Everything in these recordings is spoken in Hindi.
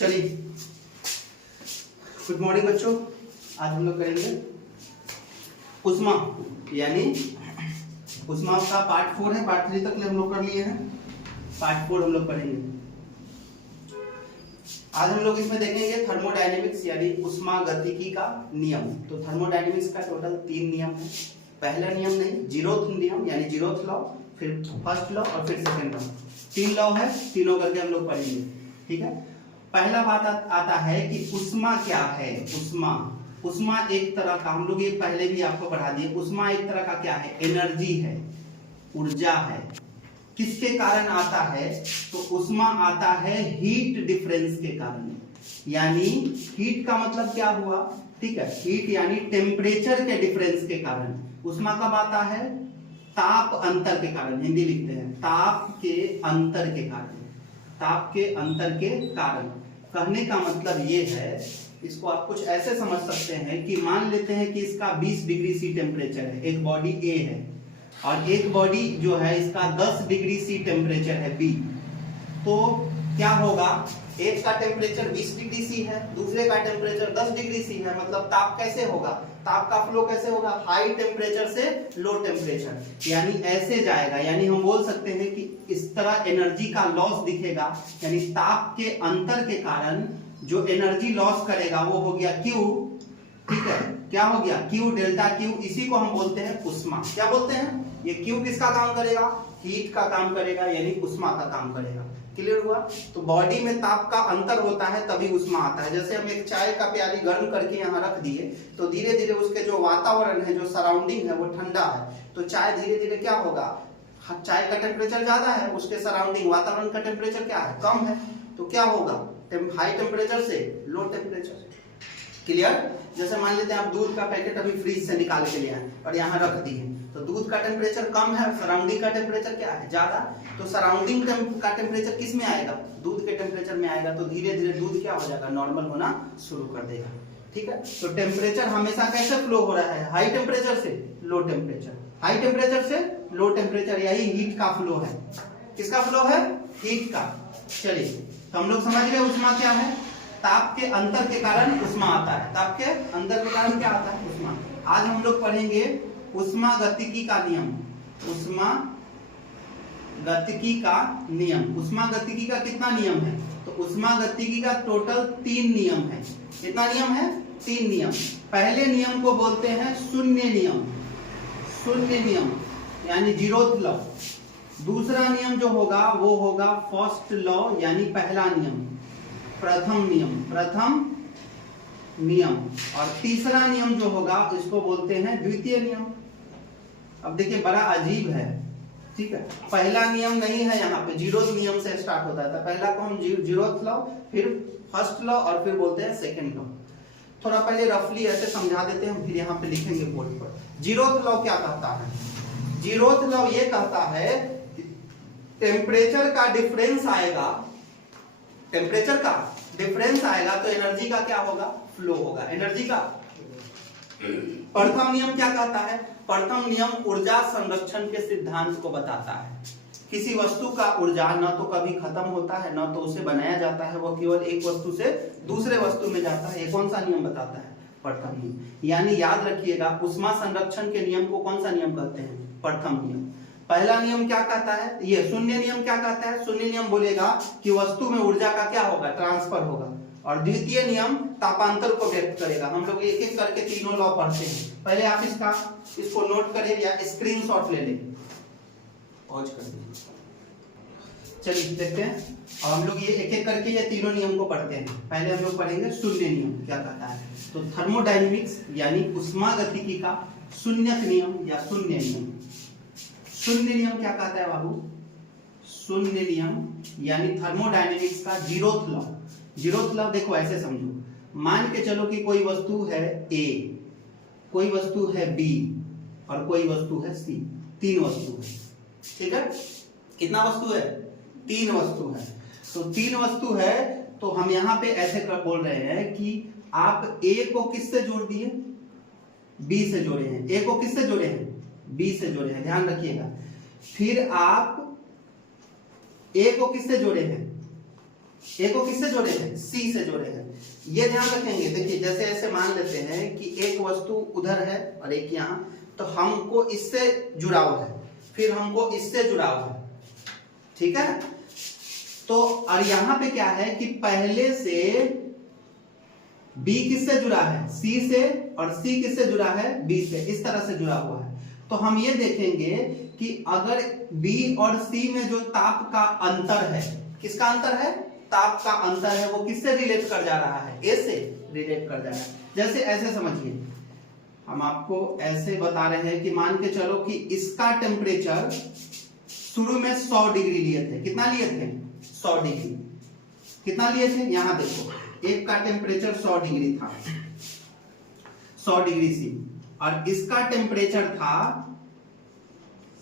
चलिए, गुड मॉर्निंग बच्चों। आज हम लोग करेंगे उष्मा, यानी उष्मा का पार्ट 4 है। पार्ट 3 तक हम लोग कर लिए हैं, पार्ट 4 हम लोग पढ़ेंगे। आज हम लोग इसमें देखेंगे थर्मोडायनेमिक्स यानी उष्मा गतिकी का नियम। तो थर्मोडायनेमिक्स का टोटल 3 नियम है। पहला नियम नहीं, जीरोथ नियम यानी जीरोथ लॉ, फिर फर्स्ट लॉ और फिर सेकंड लॉ। 3 लॉ है, तीनों करके हम लोग पढ़ेंगे। ठीक है। पहला बात आता है कि उष्मा क्या है। उष्मा एक तरह का, हम लोग ये पहले भी आपको पढ़ा दिए, उष्मा एक तरह का क्या है, एनर्जी है, ऊर्जा है। किसके कारण आता है? तो उष्मा आता है हीट डिफरेंस के कारण। यानी हीट का मतलब क्या हुआ? ठीक है, हीट यानी टेम्परेचर के डिफरेंस के कारण। उष्मा कब आता है? ताप अंतर के कारण। हिंदी लिखते हैं ताप के अंतर के कारण। ताप के अंतर के कारण कहने का मतलब ये है, इसको आप कुछ ऐसे समझ सकते हैं कि मान लेते हैं कि इसका 20 डिग्री सी टेम्परेचर है, एक बॉडी ए है, और एक बॉडी जो है इसका 10 डिग्री सी टेम्परेचर है बी। तो क्या होगा, एक का टेम्परेचर 20 डिग्री सी है, दूसरे का टेम्परेचर 10 डिग्री सी है। मतलब ताप कैसे होगा, ताप का फ्लो कैसे होगा, हाई टेम्परेचर से लो टेम्परेचर, यानी ऐसे जाएगा। यानी हम बोल सकते हैं कि इस तरह एनर्जी का लॉस दिखेगा। यानी ताप के अंतर के कारण जो एनर्जी लॉस करेगा वो हो गया Q। ठीक है, क्या हो गया Q, डेल्टा Q। इसी को हम बोलते हैं उष्मा। क्या बोलते हैं? ये Q किसका काम करेगा? हीट का काम करेगा, यानी उष्मा का काम करेगा। क्लियर हुआ? तो बॉडी में ताप का अंतर होता है तभी उष्मा आता है। जैसे हम एक चाय का प्याली गर्म करके यहाँ रख दिए तो धीरे धीरे उसके जो वातावरण है, जो सराउंडिंग है वो ठंडा है, तो चाय धीरे धीरे क्या होगा, चाय का टेम्परेचर ज्यादा है, उसके सराउंडिंग वातावरण का टेम्परेचर क्या है, कम है, तो क्या होगा, हाई टेम्परेचर से लो टेम्परेचर। क्लियर? जैसे मान लेते हैं आप दूध का पैकेट अभी फ्रीज से निकाल के ले आए और यहाँ रख दिए, तो दूध का टेम्परेचर कम है, सराउंडिंग का टेम्परेचर क्या है, ज्यादा। तो सराउंडिंग का टेम्परेचर किस में आएगा, दूध के टेम्परेचर में आएगा, तो धीरे धीरे दूध क्या हो जाएगा, नॉर्मल होना शुरू कर देगा। ठीक है, तो टेम्परेचर हमेशा कैसे फ्लो हो रहा है, हाई टेम्परेचर से लो टेम्परेचर, हाई टेम्परेचर से लो टेम्परेचर। यही हीट का फ्लो है। किसका फ्लो है? हीट का। चलिए, तो हम लोग समझ गए उष्मा क्या है। ताप के अंतर के कारण उष्मा आता है। ताप के अंतर के कारण क्या आता है, उष्मा। आज हम लोग पढ़ेंगे उष्मा गतिकी का नियम। उष्मा गतिकी का नियम। उष्मा गतिकी का कितना नियम है? तो उष्मा गतिकी का टोटल 3 नियम है। कितना नियम है? 3 नियम। पहले नियम को बोलते हैं शून्य नियम। शून्य नियम यानी जीरोथ लॉ। दूसरा नियम जो होगा वो होगा फर्स्ट लॉ यानी पहला नियम, प्रथम नियम, प्रथम नियम। और तीसरा नियम जो होगा इसको बोलते हैं द्वितीय नियम। अब देखिए बड़ा अजीब है। ठीक है, पहला नियम नहीं है, यहाँ पे जीरोथ नियम से स्टार्ट होता है। पहला को हम जीरोथ लॉ, फिर फर्स्ट लॉ और फिर बोलते हैं सेकंड लॉ। थोड़ा पहले रफली ऐसे समझा देते हैं, फिर यहाँ पे लिखेंगे बोर्ड पर। जीरोथ लॉ क्या कहता है? जीरोथ लॉ ये कहता है कि टेम्परेचर का डिफरेंस आएगा, टेम्परेचर का डिफरेंस आएगा तो एनर्जी का क्या होगा, फ्लो होगा, एनर्जी का। प्रथम नियम क्या कहता है? प्रथम नियम ऊर्जा संरक्षण के सिद्धांत को बताता है। किसी वस्तु का ऊर्जा न तो कभी खत्म होता है, न तो उसे बनाया जाता है, वो केवल एक वस्तु से दूसरे वस्तु में जाता है। ये कौन सा नियम बताता है? प्रथम नियम। यानी याद रखिएगा, उष्मा संरक्षण के नियम को कौन सा नियम कहते हैं? प्रथम नियम। पहला नियम क्या कहता है? ये शून्य नियम क्या कहता है? शून्य नियम बोलेगा कि वस्तु में ऊर्जा का क्या होगा, ट्रांसफर होगा। और द्वितीय नियम तापांतर को व्यक्त करेगा। हम लोग एक एक करके तीनों लॉ पढ़ते हैं। पहले आप इसको नोट करें या स्क्रीनशॉट ले लें, पॉज कर दीजिए। चलिए देखते हैं, और हम लोग ये एक एक करके ये तीनों नियम को पढ़ते हैं। पहले हम लोग पढ़ेंगे शून्य नियम क्या कहता है। तो थर्मोडायनेमिक्स यानी उष्मा गतिकी का शून्य नियम या शून्य नियम। शून्य नियम क्या कहता है बाबू? शून्य नियम यानी थर्मोडायनेमिक्स का जीरोथ लॉ। जीरोथ लॉ देखो ऐसे समझो, मान के चलो कि कोई वस्तु है ए, कोई वस्तु है बी और कोई वस्तु है सी। 3 वस्तु है। ठीक है, कितना वस्तु है? 3 वस्तु है। तो 3 वस्तु है, तो हम यहाँ पे ऐसे बोल रहे हैं कि आप ए को किससे जोड़ दिए? बी से जोड़े हैं। ए को किससे जोड़े हैं? बी से जोड़े हैं, ध्यान रखिएगा। फिर आप ए को किससे जोड़े हैं? ए को किससे जोड़े हैं? सी से जोड़े हैं। ये ध्यान रखेंगे, देखिए जैसे ऐसे मान लेते हैं कि एक वस्तु उधर है और एक यहाँ, तो हमको इससे जुड़ाव है, फिर हमको इससे जुड़ाव है, ठीक है। तो और यहाँ पे क्या है कि पहले से बी किससे जुड़ा है? सी से, और सी किससे जुड़ा है? बी से, इस तरह से जुड़ा हुआ है। तो हम ये देखेंगे कि अगर बी और सी में जो ताप का अंतर है, किसका अंतर है? ताप का अंतर है, वो किससे रिलेट कर जा रहा है? ए से रिलेट कर जा रहा है। जैसे ऐसे समझिए, हम आपको ऐसे बता रहे हैं कि मान के चलो कि इसका टेम्परेचर शुरू में 100 डिग्री लिए थे। कितना लिए थे? 100 डिग्री। कितना लिए थे? यहां देखो, एक का टेम्परेचर 100 डिग्री था, 100 डिग्री सी, और इसका टेम्परेचर था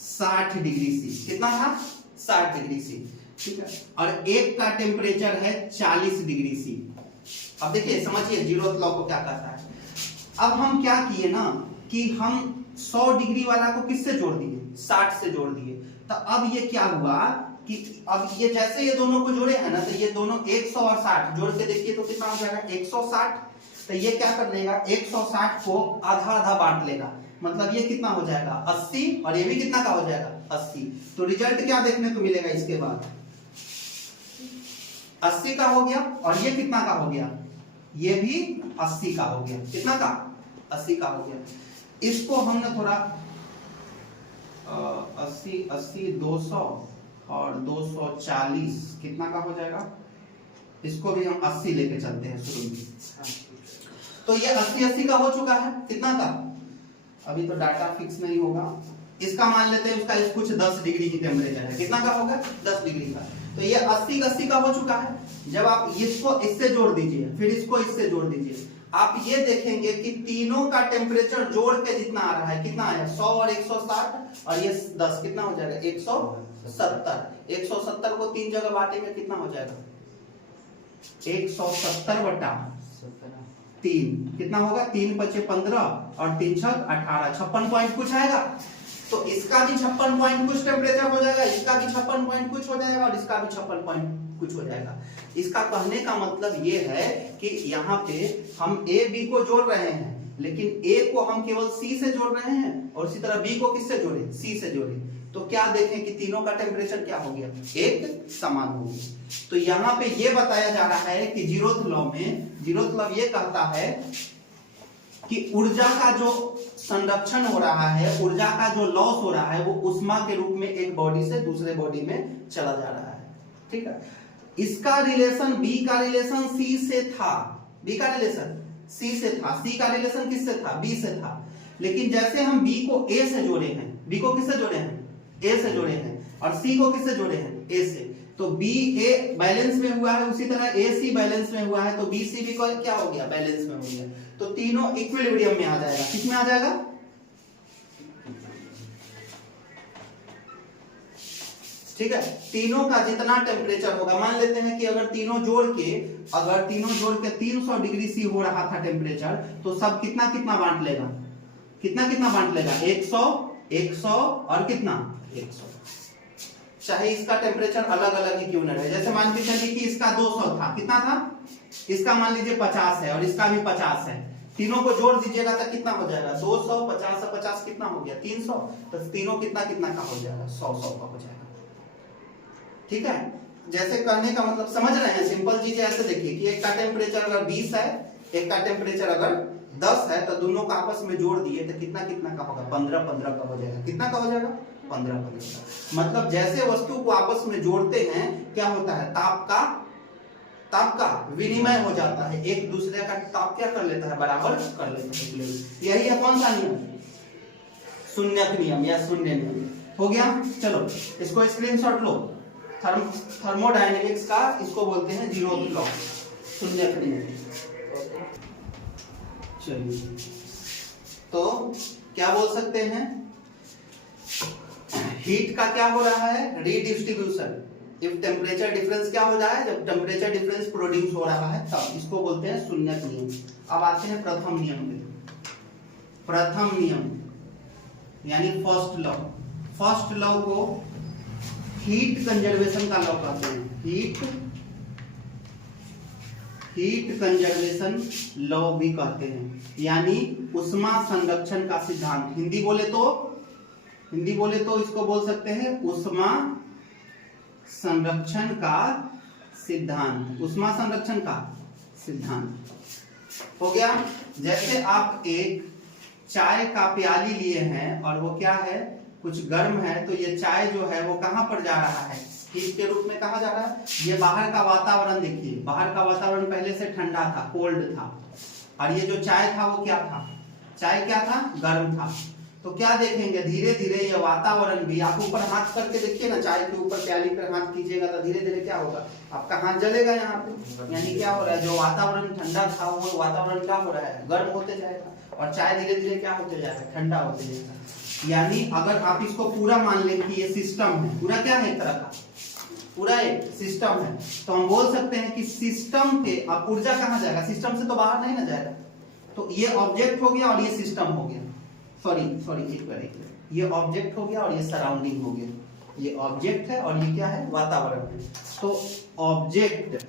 60 डिग्री सी। कितना था? 60 डिग्री सी, ठीक है। और एक का टेम्परेचर है 40 डिग्री सी। अब देखिए, समझिए जीरोथ लॉ को क्या कहता है। अब हम क्या किए ना कि हम 100 डिग्री वाला को किससे जोड़ दिए? 60 से जोड़ दिए। तो अब ये क्या हुआ कि अब ये जैसे ये दोनों को जोड़े हैं ना, तो ये दोनों 100 और 60 जोड़ के देखिए तो कितना हो जाएगा? 160। तो ये क्या कर लेगा? 160 को आधा आधा बांट लेगा, मतलब ये कितना हो जाएगा? 80, और ये भी कितना का हो जाएगा? 80। तो रिजल्ट क्या देखने को मिलेगा इसके बाद? 80 का हो गया, और ये कितना का हो गया? ये भी 80 का हो गया। कितना का? 80 का हो गया। इसको हमने थोड़ा 80 80 200 और 240 कितना का हो जाएगा? इसको भी हम 80 लेके चलते हैं शुरू में। तो ये 80 का हो चुका है। कितना का? अभी तो डाटा फिक्स नहीं होगा, इसका मान लेते हैं उसका कुछ 10 डिग्री की टेम्परेचर है। कितना का होगा? 10 डिग्री का। तो ये 80 का हो चुका है। जब आप इसको इससे जोड़ दीजिए, फिर इसको इससे जोड़ दीजिए, आप ये देखेंगे कि तीनों का टेम्परेचर जोड़ के जितना आ रहा है, कितना आया? 100 और 160 और ये 10, कितना हो जाएगा? 170। 170 को 3 जगह बांटेंगे, कितना हो जाएगा? 170 बटा 3, कितना होगा? 3 पचे 15 और 3 छक 18, 56 पॉइंट कुछ आएगा। तो इसका भी 56 पॉइंट कुछ टेम्परेचर हो जाएगा, इसका भी 56 पॉइंट कुछ हो जाएगा, और इसका भी 56 पॉइंट कुछ हो जाएगा। इसका कहने का मतलब ये है कि यहाँ पे हम ए बी को जोड़ रहे हैं, लेकिन ए को हम केवल सी से जोड़ रहे हैं, और इसी तरह बी को किससे जोड़े? सी से जोड़े। तो क्या देखें कि तीनों का टेम्परेचर क्या हो गया? एक समान हो गया। तो यहाँ पे ये बताया जा रहा है कि जीरोथ लॉ में, जीरोथ लॉ ये कहता है कि ऊर्जा का जो संरक्षण हो रहा है, ऊर्जा का जो लॉस हो रहा है, वो उष्मा के रूप में एक बॉडी से दूसरे बॉडी में चला जा रहा है, ठीक है। इसका रिलेशन, बी का रिलेशन सी से था, बी का रिलेशन सी से था, सी का रिलेशन किससे था? बी से था। लेकिन जैसे हम बी को ए से जोड़े हैं, बी को किससे जोड़े हैं? ए से जोड़े हैं, और सी को किससे जोड़े हैं? ए से। तो बी ए बैलेंस में हुआ है, उसी तरह ए सी बैलेंस में हुआ है, तो बी सी भी क्या हो गया? बैलेंस में हो गया। तो तीनों इक्विलिब्रियम में आ जाएगा। किसमें आ जाएगा? ठीक है। तीनों का जितना टेम्परेचर होगा, मान लेते हैं कि अगर तीनों जोड़ के 300 डिग्री सी हो रहा था टेम्परेचर, तो सब कितना कितना बांट लेगा? कितना कितना बांट लेगा? 100 100 और कितना? 100। चाहे इसका टेम्परेचर अलग अलग ही क्यों न रहे। जैसे मान के चलिए कि इसका 200 था, कितना था? इसका मान लीजिए 50 है, और इसका भी 50 है। तीनों को जोड़ दीजिएगा तो कितना हो जाएगा? 200 50 से 50 कितना हो गया? 300। तो तीनों कितना कितना का हो जाएगा? 100 का हो जाएगा, ठीक है। जैसे कहने का मतलब समझ रहे हैं, सिंपल चीज ऐसे देखिए कि एक का टेम्परेचर अगर 20 है, एक का टेम्परेचर अगर 10 है, तो दोनों का आपस में जोड़ दिए तो कितना कितना का होगा? 15 का हो जाएगा। कितना का हो जाएगा? 15 का। मतलब जैसे वस्तु को आपस में जोड़ते हैं, क्या होता है? ताप का विनिमय हो जाता है, एक दूसरे का ताप क्या कर लेता है? बराबर कर लेता है। यही है कौन सा नियम? शून्यक नियम या शून्य नियम। हो गया। चलो इसको स्क्रीनशॉट लो। थर्मोडायनेमिक्स का इसको बोलते हैं जीरोथ लॉ, शून्यक नियम। चलिए, तो क्या बोल सकते हैं? हीट का क्या हो रहा है? रीडिस्ट्रीब्यूशन। इफ टेम्परेचर डिफरेंस क्या हो रहा है? जब टेम्परेचर डिफरेंस प्रोड्यूस हो रहा है, तब इसको बोलते हैं शून्यक नियम। अब आते हैं प्रथम नियम पे। प्रथम नियम यानी फर्स्ट लॉ। फर्स्ट लॉ को हीट कंजर्वेशन का लॉ कहते हैं। हीट हीट कंजर्वेशन लॉ भी कहते हैं, यानी उष्मा संरक्षण का सिद्धांत। हिंदी बोले तो इसको बोल सकते हैं उष्मा संरक्षण का सिद्धांत। उष्मा संरक्षण का सिद्धांत हो गया। जैसे आप एक चाय का प्याली लिए हैं और वो क्या है, कुछ गर्म है, तो ये चाय जो है वो कहां पर जा रहा है, हीट के रूप में कहा जा रहा है। ये बाहर का वातावरण देखिए, बाहर का वातावरण पहले से ठंडा था, कोल्ड था, और ये जो चाय था वो क्या था, चाय क्या था, गर्म था। तो क्या देखेंगे, धीरे धीरे ये वातावरण भी, आप ऊपर हाथ करके देखिए ना, चाय के ऊपर प्याली पर हाथ कीजिएगा तो धीरे धीरे क्या होगा, आपका हाथ जलेगा यहाँ पे। यानी क्या हो रहा है, जो वातावरण ठंडा था वो वातावरण क्या हो रहा है, गर्म होते जाएगा, और चाय धीरे धीरे क्या होते जाएगा, ठंडा होते जाएगा। यानी अगर आप इसको पूरा मान लें कि ये सिस्टम है, पूरा क्या है, एक तरह का पूरा एक सिस्टम है, तो हम बोल सकते हैं कि सिस्टम के, अब ऊर्जा कहाँ जाएगा, सिस्टम से तो बाहर नहीं ना जाएगा। तो ये ऑब्जेक्ट हो गया और ये सिस्टम हो गया, सॉरी एक बार, ये ऑब्जेक्ट हो गया और ये सराउंडिंग हो गया। ये ऑब्जेक्ट है और ये क्या है, वातावरण है। तो ऑब्जेक्ट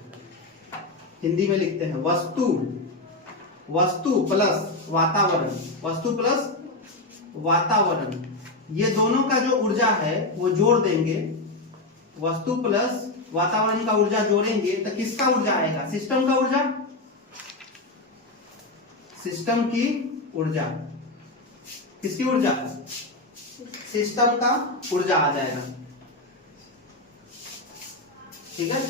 हिंदी में लिखते हैं वस्तु, वस्तु प्लस वातावरण, वस्तु प्लस वातावरण, ये दोनों का जो ऊर्जा है वो जोड़ देंगे, वस्तु प्लस वातावरण का ऊर्जा जोड़ेंगे तो किसका ऊर्जा आएगा, सिस्टम का ऊर्जा, सिस्टम की ऊर्जा, किसकी ऊर्जा, सिस्टम का ऊर्जा आ जाएगा। ठीक है,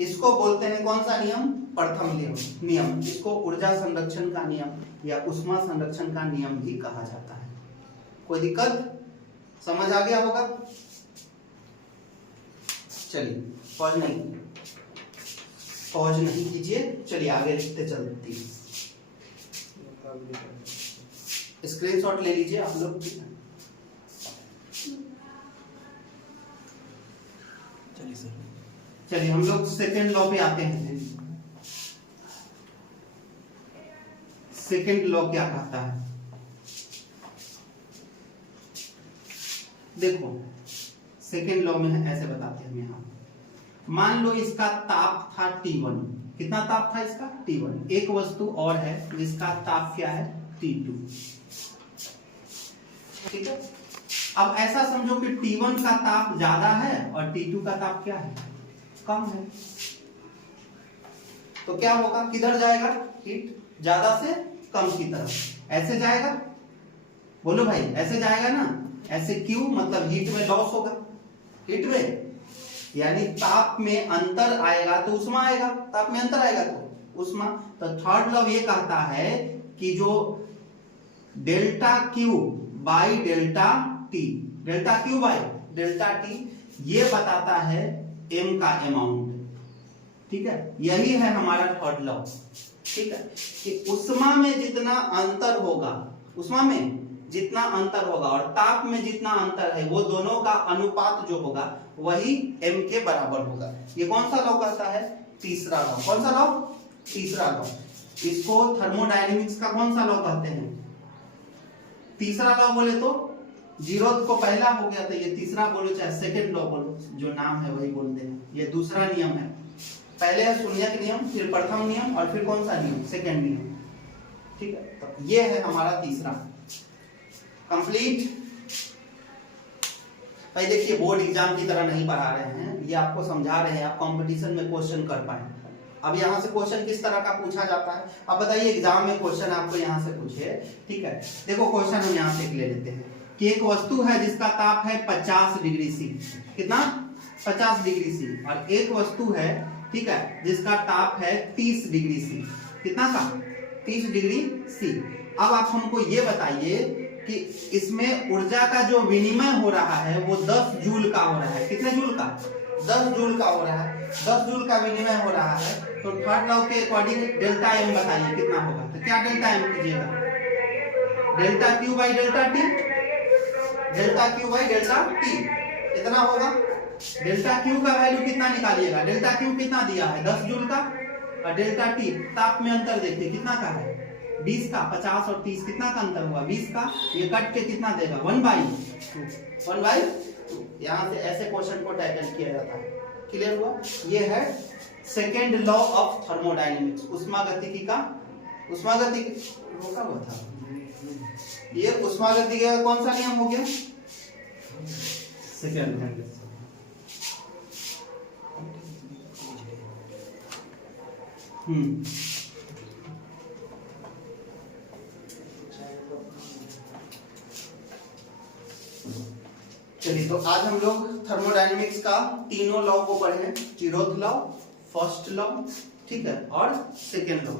इसको बोलते हैं कौन सा नियम, प्रथम नियम। इसको ऊर्जा संरक्षण का नियम या उष्मा संरक्षण का नियम भी कहा जाता है। कोई दिक्कत, समझ आ गया होगा। चलिए पॉज नहीं कीजिए, चलिए आगे लिखते चलते, स्क्रीनशॉट ले लीजिए आप लोग। चलिए हम लोग सेकेंड लॉ पे आते हैं। सेकेंड लॉ क्या कहता है, देखो सेकेंड लॉ में ऐसे बताते हैं यहाँ, मान लो इसका ताप था T1, कितना ताप था इसका, T1। एक वस्तु और है जिसका ताप क्या है, T2। ठीक है, अब ऐसा समझो कि T1 का ताप ज्यादा है और T2 का ताप क्या है, कम है। तो क्या होगा, किधर जाएगा, हीट ज्यादा से कम की तरफ, ऐसे जाएगा, बोलो भाई ऐसे जाएगा ना, ऐसे क्यों, मतलब हीट में लॉस होगा, हीट में यानी ताप में अंतर आएगा तो उष्मा आएगा, ताप में अंतर आएगा तो उष्मा। तो थर्ड लॉ ये कहता है कि जो delta Q by delta T, delta Q by delta T, ये बताता है एम का अमाउंट। ठीक है, यही है हमारा थर्ड लॉ। ठीक है, कि उष्मा में जितना अंतर होगा, उष्मा में जितना अंतर होगा और ताप में जितना अंतर है, वो दोनों का अनुपात जो होगा वही m के बराबर होगा। ये कौन सा लॉ कहता है, तीसरा लॉ। कौन सा लॉ, तीसरा लॉ। इसको थर्मोडायनेमिक्स का कौन सा लॉ कहते हैं, तीसरा लॉ बोले तो, जीरो को पहला हो गया तो ये तीसरा बोलो चाहे सेकंड लॉ बोलो, जो नाम है वही बोलते हैं। ये दूसरा नियम है, पहले है शून्यक नियम, फिर प्रथम नियम और फिर कौन सा नियम, सेकंड नियम। ठीक है, तो ये है हमारा तीसरा, कंप्लीट। भाई देखिए बोर्ड एग्जाम की तरह नहीं पढ़ा रहे हैं, ये आपको समझा रहे हैं, आप कंपटीशन में क्वेश्चन कर पाए। अब यहाँ से क्वेश्चन किस तरह का पूछा जाता है, अब बताइए एग्जाम में क्वेश्चन आपको यहाँ से पूछे। ठीक है, देखो क्वेश्चन हम यहाँ से ले लेते हैं कि एक वस्तु है जिसका ताप है 50 डिग्री सी, कितना, 50 डिग्री सी, और एक वस्तु है, ठीक है, जिसका ताप है 30 डिग्री सी, कितना का, 30 डिग्री सी। अब आप हमको ये बताइए कि इसमें ऊर्जा का जो विनिमय हो रहा है वो 10 जूल का हो रहा है, कितने जूल का, 10 जूल का हो रहा है, 10 जूल का विनिमय हो रहा है। तो थर्ड लॉ के अकॉर्डिंग डेल्टा एम बताइए कितना होगा, तो क्या डेल्टा एम कीजिएगा, delta Q by delta T, delta Q by delta T इतना होगा। डेल्टा क्यू का वैल्यू कितना निकालिएगा, डेल्टा क्यू कितना दिया है, 10 जूल का, और डेल्टा टी ताप में अंतर देखिए कितना का है, 20 का, 50 और 30 कितना का अंतर हुआ, 20 का, ये कट के कितना देगा, 1/2। यहाँ से ऐसे क्वेश्चन को टैकल किया जाता है। क्लियर हुआ? ये है सेकेंड लॉ ऑफ थर्मोडायनेमिक्स, उष्मागतिकी का। उष्मागतिकी रोका हुआ था, ये उष्मागतिकी का कौन सा नियम हो गया? सेकंड। चलिए, तो आज हम लोग थर्मोडायनेमिक्स का तीनों लॉ को पढ़े हैं, जीरोथ लॉ, फर्स्ट लॉ, ठीक है, और सेकेंड लॉ।